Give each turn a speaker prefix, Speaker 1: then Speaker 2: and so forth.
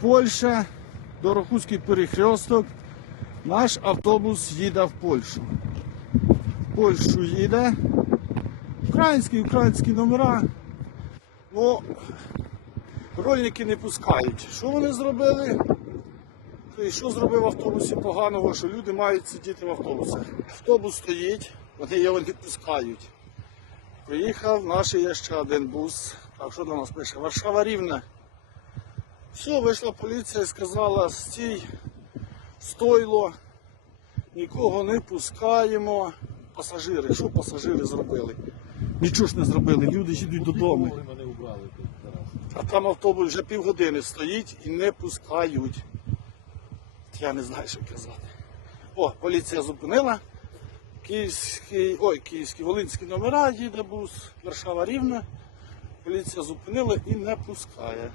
Speaker 1: Польща, Дорохуцький перехресток. Наш автобус їде в Польщу. В Польщу їде. Українські, українські номера. Ну, рольники не пускають. Що вони зробили? І що зробив в автобусі поганого, що люди мають сидіти в автобусах. Автобус стоїть, вони його не пускають. Приїхав наш є ще один бус. Так, що до нас пише? Варшава Рівне. Все, вийшла поліція і сказала, стій, стойло, нікого не пускаємо. Пасажири, що пасажири зробили? Нічого ж не зробили, люди їдуть додому. А там автобус вже півгодини стоїть і не пускають. Я не знаю, що казати. О, поліція зупинила. Київський, ой, київські, волинські номера, їде бус, Варшава Рівне. Поліція зупинила і не пускає.